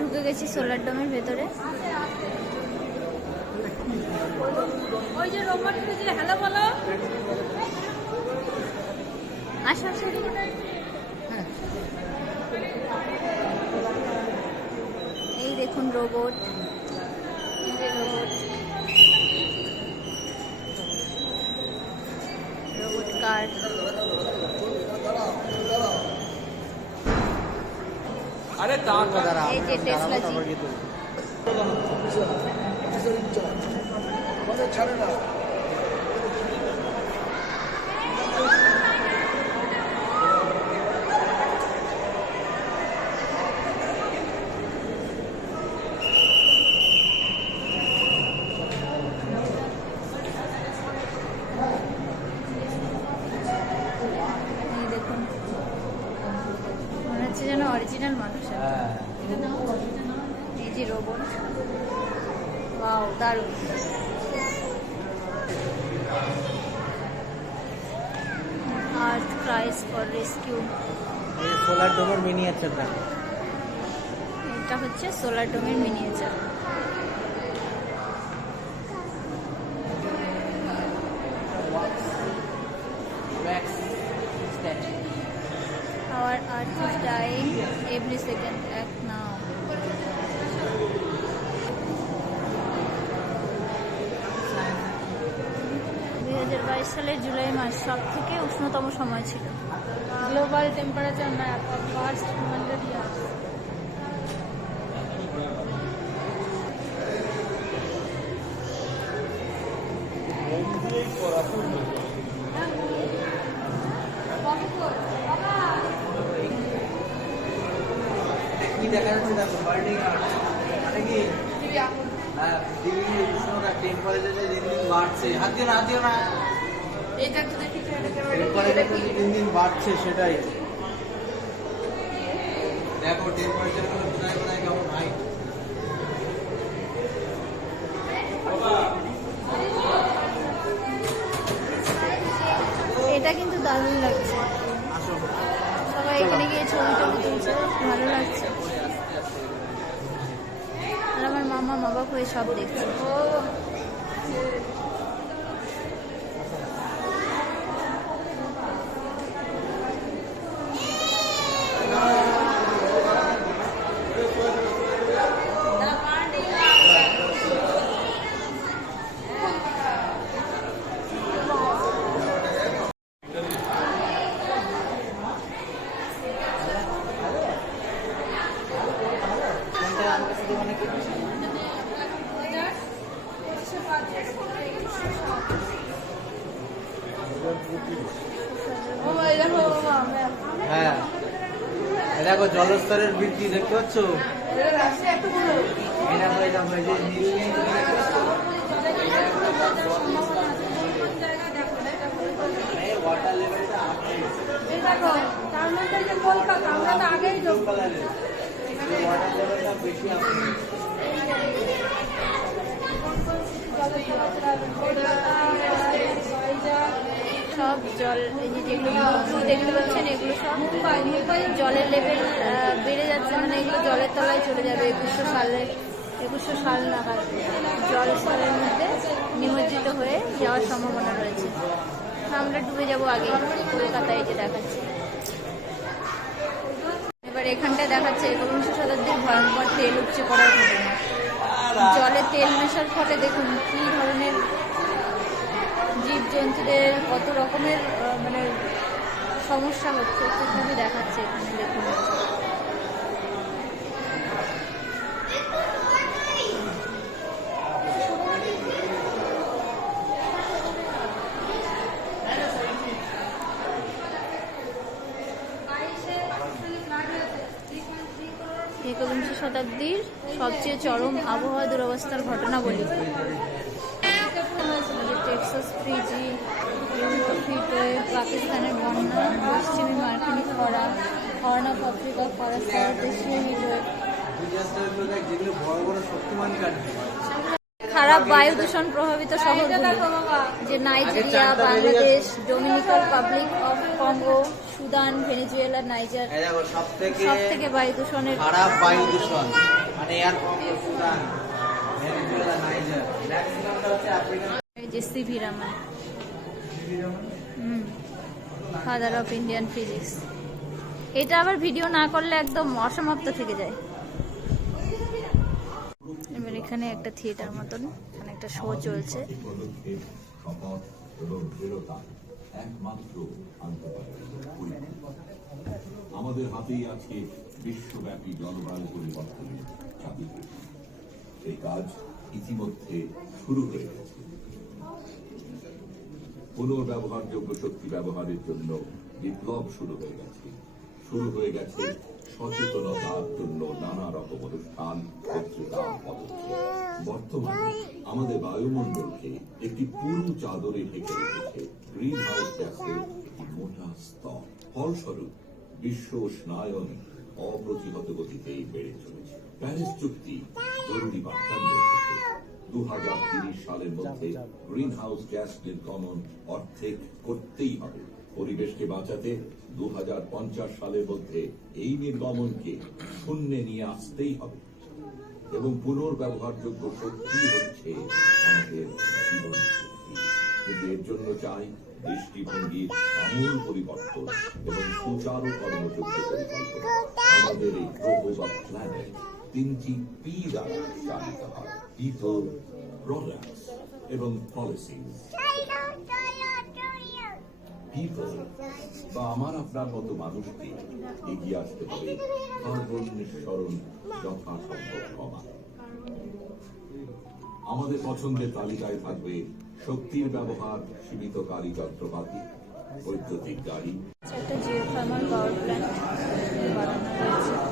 ঢুকে গেছি সোলার ডোমের ভেতরে। এই দেখুন রোবট রোবট। রোবট কার? আরে দাঁড়া। এই যে টেসলা জি এই দেখুন মনে হচ্ছে যেন অরিজিনাল মানুষ এই যে রোবট ওয়াও দারুণ। Earth crisis for rescue solar ডোমের miniature দেখো। এটা হচ্ছে solar ডোমের miniature Our earth is dying every second act now. বাইশ সালের জুলাই মাস সব থেকে উষ্ণতম সময় ছিল। Global temperature map of first hundred years কি দেখা যাচ্ছে দেখো বার্নিং মানে কি? হ্যাঁ বিভিন্ন উষ্ণতা টেম্পারেচার দিন দিন বাড়ছে হাত না হাত দিও না। এটা তো দেখি দিন দিন বাড়ছে সেটাই। দেখো টেম্পারেচার কোথায় কোথায় কেমন হাই এটা কিন্তু দারুণ লাগছে। সবাই এখানে গিয়ে ছবি টবি তুলছে ভালো লাগছে। আর আমার মামা মাবাক হয়ে সব দেখছে। কোনটা হ্যাঁ দেখো জলস্তরের বৃদ্ধি দেখতে পাচ্ছ কলকাতা আমরা তো আগেই ব্লু তো কালারের এই ওয়াটার লেভেলটা বেশি আছে সব, জল, এই যে যেগুলো দেখতে পাচ্ছেন, এগুলো সব জলের লেভেল বেড়ে যাচ্ছে মানে এগুলো জলের তলায় চলে যাবে, একুশশো সালে, একুশশো সাল নাগাদ জল স্তরের মধ্যে নিমজ্জিত হয়ে যাওয়ার সম্ভাবনা রয়েছে। আমরা ডুবে যাব আগে, কলকাতায় যে দেখাচ্ছে। এবার এখানটায় দেখাচ্ছে, একবিংশ শতাব্দীর ভয়ঙ্কর তেল উপচে পড়ার ঘটনা। জলে তেল মেশার ফলে দেখুন, কি ধরনের জীবজন্তুদের কত রকমের মানে সমস্যা হচ্ছে সেসবই দেখাচ্ছে এখানে দেখুন। একবিংশ শতাব্দীর সবচেয়ে চরম আবহাওয়া দুরবস্থার ঘটনা ফ্রিজি হিটওয়েভ পাকিস্তানের বন্যা পশ্চিমী মার্কিনী খরা হর্ন অফ আফ্রিকা খরা সাউথ এশিয়া হিটওয়েভ খারাপ বায়ু দূষণ প্রভাবিত শহরগুলি যে Nigeria Bangladesh Dominican public of Congo Sudan Venezuela Niger সব থেকে বায়ু দূষণের খারাপ বায়ু দূষণ air Congo Sudan Venezuela Niger. Black সিনেমাটা হচ্ছে আফ্রিকান যে CV Raman father of Indian physics এটা আবার ভিডিও না করলে একদম অসমাপ্ত থেকে যায়। এবার এখানে একটা থিয়েটার মতন, এখানে একটা শো চলছে। আমাদের হাতেই আছে বিশ্বব্যাপী জলবায়ু পরিবর্তনের চাবিকাঠি এই কাজ ইতিমধ্যে শুরু হয়ে গেছে। পুনর্ব্যবহারযোগ্য শক্তি ব্যবহারের জন্য বিপ্লব শুরু হয়ে গেছে। শুরু হয়ে গেছে সচেতনতার জন্য নানা রকম অনুষ্ঠান বক্তৃতা বর্তমানে আমাদের বায়ুমণ্ডলকে একটি পুরু চাদরে ঢেকে রেখেছে গ্রিন হাউস গ্যাসের মোটা স্তর। ফলস্বরূপ, বিশ্ব উষ্ণায়ন অপ্রতিহত গতিতে বেড়ে চলেছে। প্যারিস চুক্তি জরুরি বার্তা নিয়ে দু হাজার সালের মধ্যে গ্রিন হাউস গ্যাস নির্গমন অর্ধেক করতেই হবে। পরিবেশকে বাঁচাতে দু হাজার পঞ্চাশ সালের মধ্যে এই নির্গমনকে শূন্যে নিয়ে আসতেই হবে। এবং পুনর্ব্যবহারযোগ্য শক্তি হচ্ছে আমাদের জীবন শক্তি। কিন্তু এর জন্য চাই দৃষ্টিভঙ্গির আমূল পরিবর্তন এবং সুচারু কর্মযোগ্য পরিকল্পনা। আমাদের এই গ্রহ বা প্ল্যানেট তিনটি পি দ্বারা চালিত হয় পিপল প্রোডাক্টস এবং পলিসিস পিপল বা আমার আপনার মতো মানুষকে এগিয়ে আসতে হবে। কার্বন নিঃসরণ যথাসম্ভব কমা আমাদের পছন্দের তালিকায় থাকবে শক্তির ব্যবহার, সীমিতকারী যন্ত্রপাতি, বৈদ্যুতিক গাড়ি। একটা জিও থার্মাল পাওয়ার প্ল্যান্ট বানানো হয়েছে।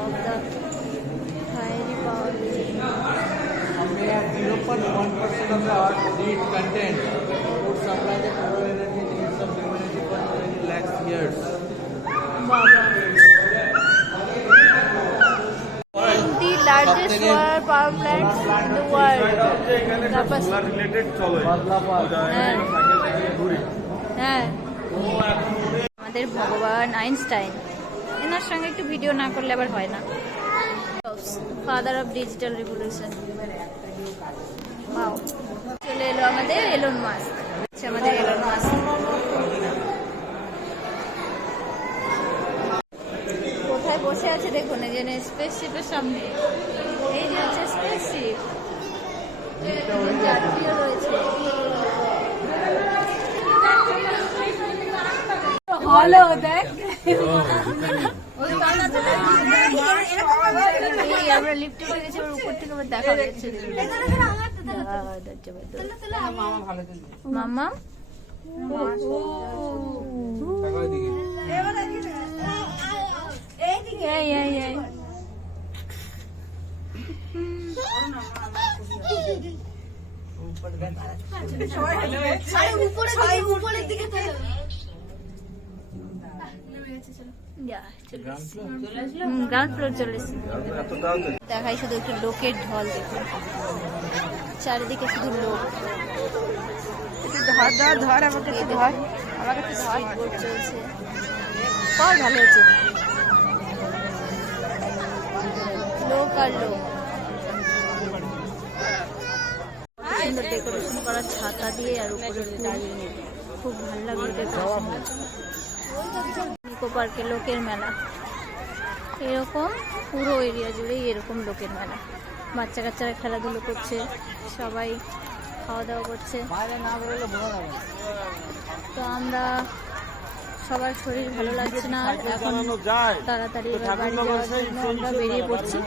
of the fiery power within. We have 0.1% of the Earth's need content would supply the total energy needs of humanity for 20 lakhs years. Baba. The largest solar power plants in the world. Capacity. Related চলে হ্যাঁ হ্যাঁ আমাদের ভগবান Einstein এনার সঙ্গে একটু video না করলে আবার হয় না। ফাদার অফ ডিজিটাল রিভলিউশন চলে এলো আমাদের এলন মাস আমাদের এলন মাস কোথায় বসে আছে দেখুন, এই যে স্পেসশিপের সামনে। এই যে হচ্ছে স্পেসশিপ রয়েছে। হলো, দেখ। আমরা লিফটে উঠে গেছি উপর থেকে আবার দেখা যাচ্ছে মামা এই এই গ্রাউন্ড ফ্লোর চলে দেখাই শুধু একটু লোকের ঢল দেখুন চারিদিকে শুধু লোক। ধর ধর ধর আমাকে ধর। আমাকে ধর। বোর্ড চলছে। কর ভালো হয়েছে। লোক আর লোক। সুন্দর ডেকোরেশন করা ছাতা দিয়ে আর উপরে খুব ভালো লাগল ডেকোরেশন ইকো পার্কে লোকের মেলা। এরকম পুরো এরিয়া জুড়েই এরকম লোকের মেলা। বাচ্চা কাচ্চারা খেলাধুলো করছে, সবাই খাওয়া দাওয়া করছে। তো আমরা সবার শরীর ভালো লাগছে না এখন তাড়াতাড়ি আমরা বেরিয়ে পড়ছি।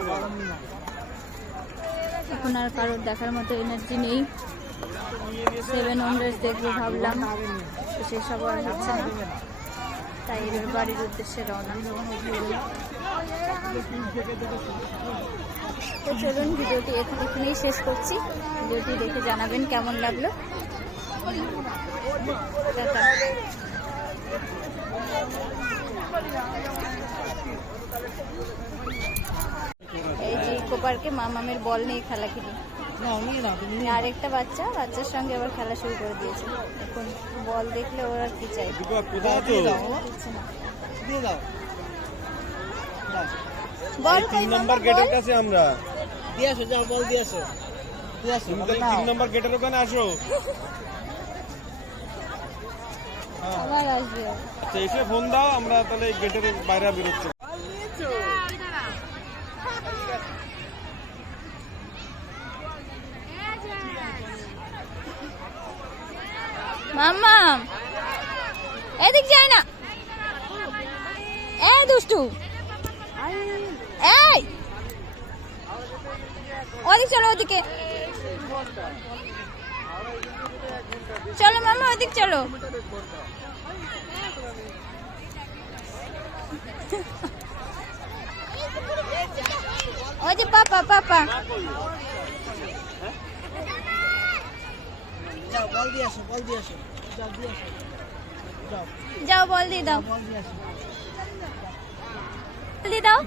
এখন আর কারোর দেখার মতো এনার্জি নেই। সেভেন হান্ড্রেড দেখব ভাবলাম সেসব আর হচ্ছে না। তাই এবার বাড়ির উদ্দেশ্যে রওনা। তো চলুন ভিডিওটি এখন এখানেই শেষ করছি। ভিডিওটি দেখে জানাবেন কেমন লাগল। এই যে ইকো পার্কে মামামের বল নিয়ে খেলা খেলি। আরেকটা বাচ্চা বাচ্চার সঙ্গে আবার খেলা শুরু করে দিয়েছে। এখন বল দেখলে ওর আর কি চাই। বল তিন নম্বর গেটের কাছে আমরা। দিয়ে আসো যাও বল দিয়ে আসো। তুমি বলটা তাহলে তিন নম্বর গেটের ওখানে আসো। আবার আসবে আচ্ছা এসে ফোন দাও আমরা তাহলে গেটের বাইরে বেরোচ্ছি। মাম্মা এদিক যায় না। এ দুষ্টু। এই। ওদিক চলো ওদিকে। চলো মামা, ওদিক চলো। ওই যে পাপা পাপা। বল বল দিয়ে আসো। যাও দিয়ে আসো। যাও। যাও বল দিয়ে দাও। দিয়ে আসো। দিয়ে দাও।